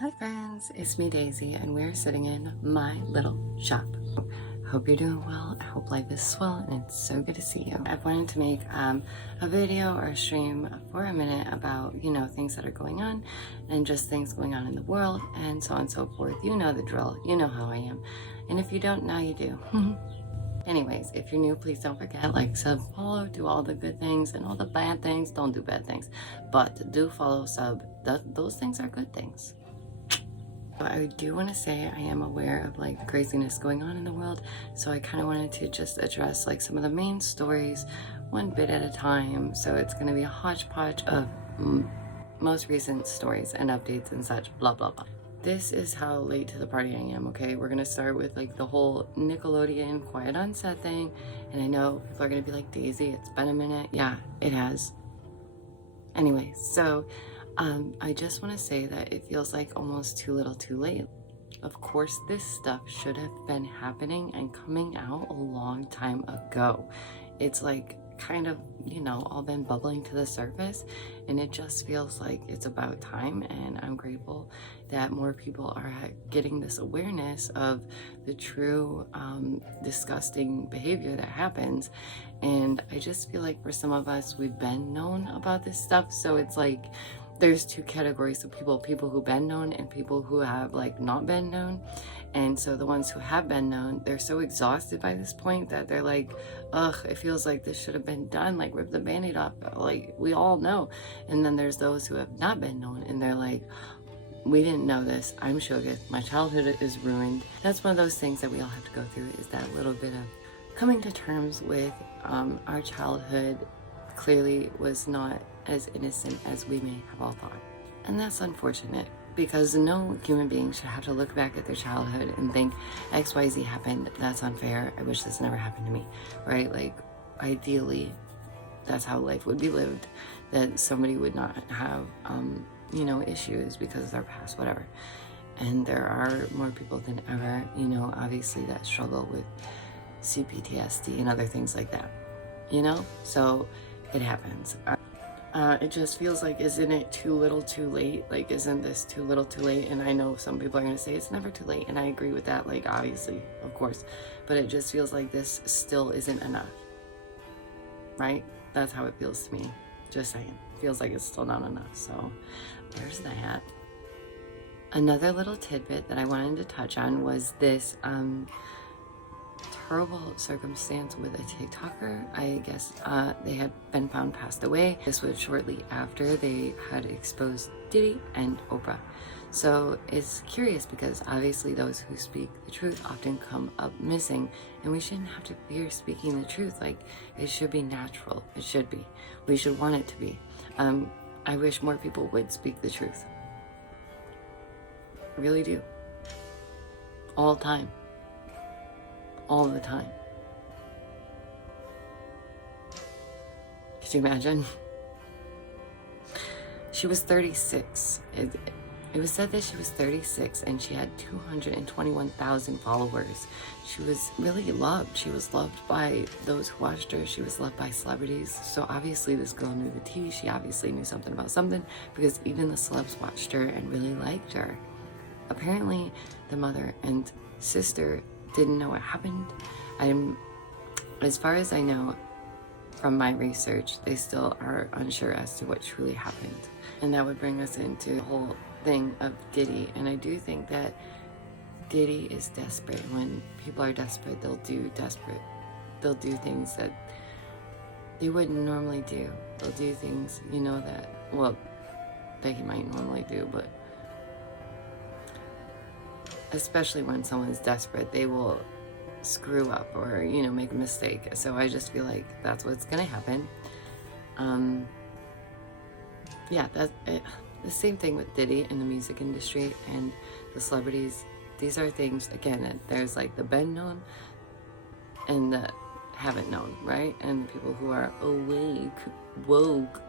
Hi friends, it's me Daisy and we're sitting in my little shop. Hope you're doing well. I hope life is swell and it's so good to see you. I've wanted to make a video or a stream for a minute about, things that are going on and just things going on in the world and so on and so forth. You know the drill. You know how I am. And if you don't, now you do. Anyways, if you're new, please don't forget, like, sub, follow, do all the good things, and all the bad things, don't do bad things. But do follow, sub, those things are good things. I do want to say I am aware of like the craziness going on in the world, so I kind of wanted to just address like some of the main stories one bit at a time. So it's going to be a hodgepodge of most recent stories and updates and such, blah blah blah. This is how late to the party I am, okay? We're going to start with like the whole Nickelodeon quiet on set thing, and I know people are going to be like, Daisy, it's been a minute. Yeah, it has. Anyway, so I just want to say that it feels like almost too little too late. Of course, this stuff should have been happening and coming out a long time ago. It's like kind of, all been bubbling to the surface, and it just feels like it's about time. And I'm grateful that more people are getting this awareness of the true disgusting behavior that happens. And I just feel like for some of us, we've been known about this stuff, so it's like there's two categories of people who've been known and people who have like not been known. And so the ones who have been known, they're so exhausted by this point that they're like, ugh, it feels like this should have been done, like rip the band-aid off, like we all know. And then there's those who have not been known and they're like, we didn't know this, I'm shook, my childhood is ruined. That's one of those things that we all have to go through, is that little bit of coming to terms with our childhood clearly was not as innocent as we may have all thought. And that's unfortunate, because no human being should have to look back at their childhood and think XYZ happened, that's unfair, I wish this never happened to me, right? Like, ideally, that's how life would be lived, that somebody would not have, issues because of their past, whatever. And there are more people than ever, obviously, that struggle with CPTSD and other things like that, so it happens. It just feels like, isn't it too little too late? Like, isn't this too little too late? And I know some people are going to say it's never too late, and I agree with that, like, obviously, of course, but it just feels like this still isn't enough, right? That's how it feels to me, just saying. Feels like it's still not enough, so there's that. Another little tidbit that I wanted to touch on was this terrible circumstance with a TikToker. I guess they had been found passed away. This was shortly after they had exposed Diddy and Oprah. So it's curious because obviously those who speak the truth often come up missing, and we shouldn't have to fear speaking the truth. Like, it should be natural. It should be. We should want it to be. I wish more people would speak the truth. I really do. All the time. All the time. Could you imagine? She was 36. It was said that she was 36 and she had 221,000 followers. She was really loved. She was loved by those who watched her. She was loved by celebrities. So obviously this girl knew the tea. She obviously knew something about something, because even the celebs watched her and really liked her. Apparently the mother and sister didn't know what happened. As far as I know from my research, they still are unsure as to what truly happened. And that would bring us into the whole thing of Diddy. And I do think that Diddy is desperate. When people are desperate, they'll do things that they wouldn't normally do. They'll do things, that he might normally do, but especially when someone's desperate, they will screw up or, make a mistake. So I just feel like that's what's gonna happen. Yeah, that's it. The same thing with Diddy in the music industry and the celebrities. These are things, again, that there's like the been known and the haven't known, right? And the people who are woke,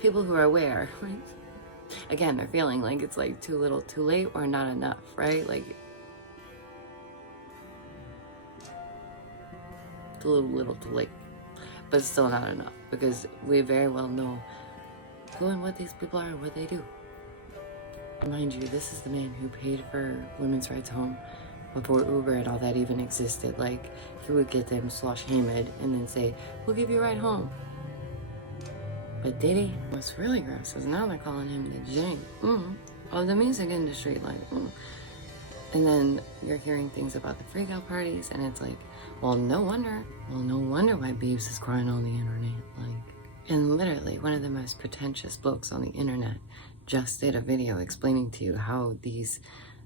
people who are aware, right? Again, they're feeling like it's like too little too late or not enough, right? Like, too little too late, but still not enough, because we very well know Going what these people are and what they do. Mind you, this is the man who paid for women's rights home before Uber and all that even existed. Like, he would get them slosh hammered and then say, we'll give you a ride home. But did he? What's really gross is now they're calling him the J of the music industry. Like, And then you're hearing things about the freak out parties, and it's like, well, no wonder why Beibs is crying on the internet. Like, and literally one of the most pretentious blokes on the internet just did a video explaining to you how these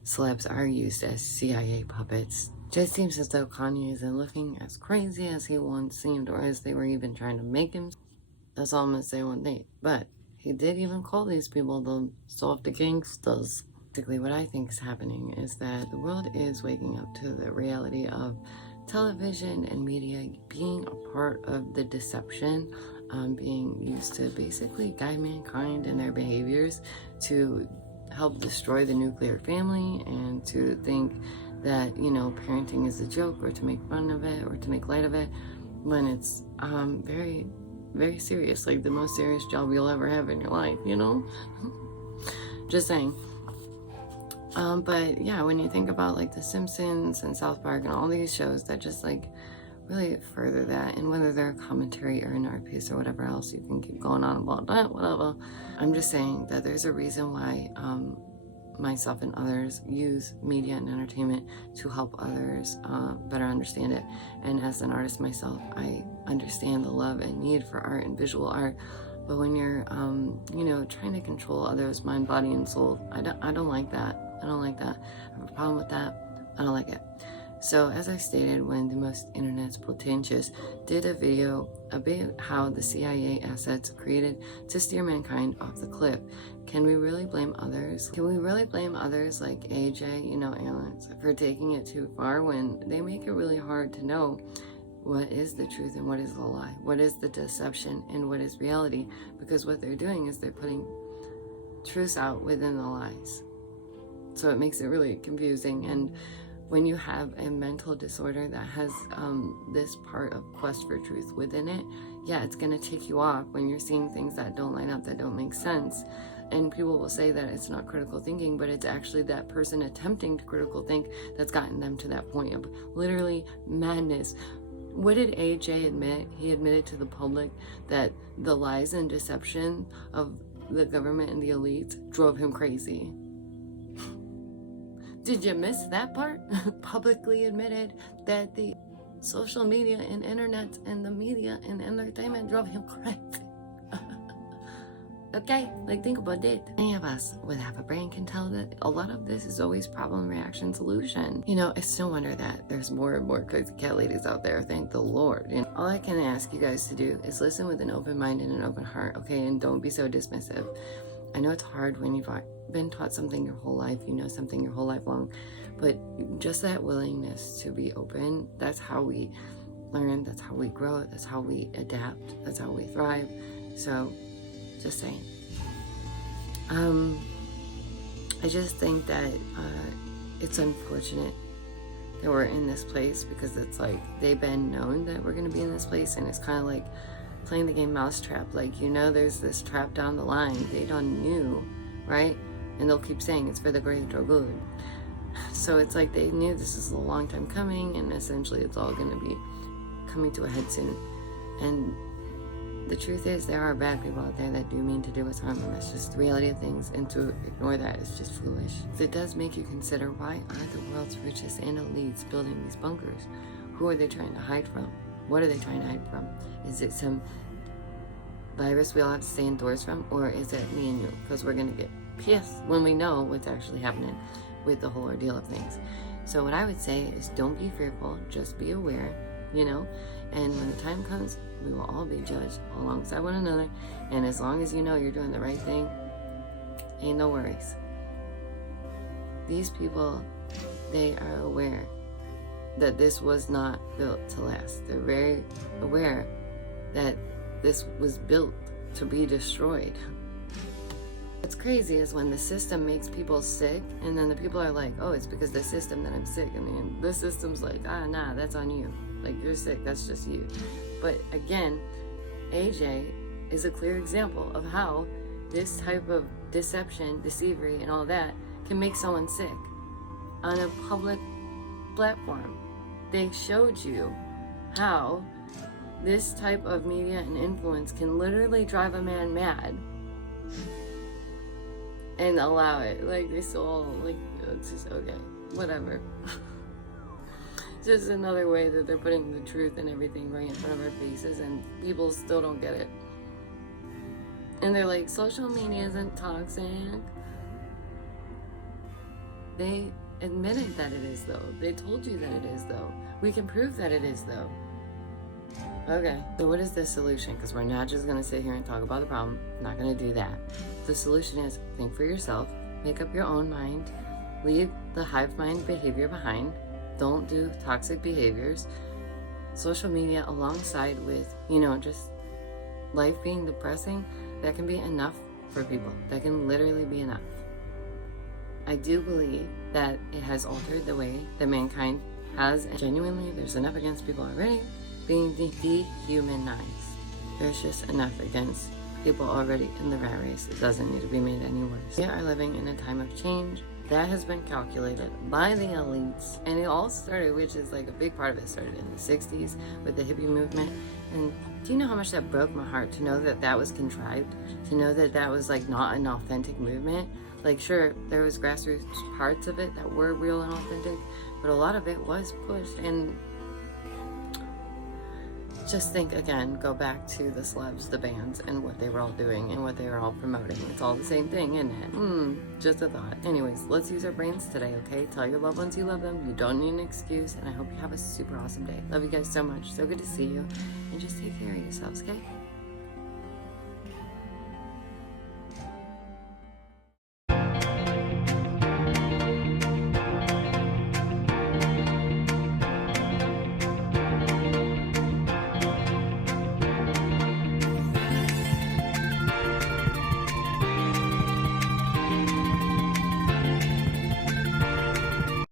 celebs are used as CIA puppets. Just seems as though Kanye isn't looking as crazy as he once seemed, or as they were even trying to make him. That's all I'm gonna say one thing. But he did even call these people the soft gangsters. Basically, what I think is happening is that the world is waking up to the reality of television and media being a part of the deception, being used to basically guide mankind in their behaviors to help destroy the nuclear family, and to think that, you know, parenting is a joke, or to make fun of it, or to make light of it, when it's very, very serious, like the most serious job you'll ever have in your life, you know? Just saying. But yeah, when you think about like The Simpsons and South Park and all these shows that just like really further that, and whether they're a commentary or an art piece or whatever else, you can keep going on about that, whatever. I'm just saying that there's a reason why myself and others use media and entertainment to help others better understand it. And as an artist myself, I understand the love and need for art and visual art. But when you're, you know, trying to control others' mind, body, and soul, I don't like that. I don't like that. I have a problem with that. I don't like it. So as I stated, when the most internet's pretentious did a video about how the CIA assets created to steer mankind off the cliff, can we really blame others? Can we really blame others like AJ, you know, aliens, for taking it too far, when they make it really hard to know what is the truth and what is the lie? What is the deception and what is reality? Because what they're doing is they're putting truths out within the lies. So it makes it really confusing. And when you have a mental disorder that has this part of quest for truth within it, yeah, it's going to tick you off when you're seeing things that don't line up, that don't make sense. And people will say that it's not critical thinking, but it's actually that person attempting to critical think that's gotten them to that point of literally madness. What did AJ admit? He admitted to the public that the lies and deception of the government and the elites drove him crazy. Did you miss that part? Publicly admitted that the social media and internet and the media and entertainment drove him crazy. Okay, like think about it. Any of us with half a brain can tell that a lot of this is always problem, reaction, solution. You know, it's no wonder that there's more and more crazy cat ladies out there, thank the Lord. And all I can ask you guys to do is listen with an open mind and an open heart, okay? And don't be so dismissive. I know it's hard when you've been taught something your whole life, you know something your whole life long, but just that willingness to be open, that's how we learn, that's how we grow, that's how we adapt, that's how we thrive. So, just saying. I just think that it's unfortunate that we're in this place, because it's like they've been known that we're going to be in this place, and it's kind of like playing the game Mousetrap. Like, you know, there's this trap down the line. They done knew, right? And they'll keep saying it's for the greater good. So it's like they knew this is a long time coming, and essentially it's all going to be coming to a head soon. And the truth is, there are bad people out there that do mean to do us harm, and that's just the reality of things, and to ignore that is just foolish. It does make you consider, why are the world's richest and elites building these bunkers? Who are they trying to hide from? What are they trying to hide from? Is it some virus we all have to stay indoors from, or is it me and you? Because we're going to get pissed when we know what's actually happening with the whole ordeal of things. So what I would say is, don't be fearful, just be aware, you know, and when the time comes, we will all be judged alongside one another, and as long as you know you're doing the right thing, ain't no worries. These people, they are aware that this was not built to last. They're very aware that this was built to be destroyed. What's crazy is when the system makes people sick, and then the people are like, oh, it's because of the system that I'm sick, and then the system's like, nah, that's on you. Like, you're sick, that's just you. But again, AJ is a clear example of how this type of deception, deceivery, and all that can make someone sick on a public platform. They showed you how this type of media and influence can literally drive a man mad and allow it. Like, they still, like, it's just okay, whatever. Just another way that they're putting the truth and everything right in front of our faces, and people still don't get it. And they're like, social media isn't toxic. They admitted that it is, though. They told you that it is, though. We can prove that it is, though. Okay, so what is the solution? Because we're not just going to sit here and talk about the problem. I'm not going to do that. The solution is think for yourself, make up your own mind, leave the hive mind behavior behind, don't do toxic behaviors. Social media alongside with, just life being depressing, that can be enough for people. That can literally be enough. I do believe that it has altered the way that mankind has, and genuinely, there's enough against people already being dehumanized. There's just enough against people already in the rat race. It doesn't need to be made any worse. We are living in a time of change that has been calculated by the elites, and it all started, which is like a big part of it, started in the 60s with the hippie movement. And do you know how much that broke my heart to know that that was contrived, to know that that was like not an authentic movement? Like, sure, there was grassroots parts of it that were real and authentic, but a lot of it was pushed. And just think again, go back to the celebs, the bands, and what they were all doing and what they were all promoting. It's all the same thing, isn't it? Just a thought. Anyways, let's use our brains today, okay? Tell your loved ones you love them. You don't need an excuse, and I hope you have a super awesome day. Love you guys so much. So good to see you, and just take care of yourselves, okay?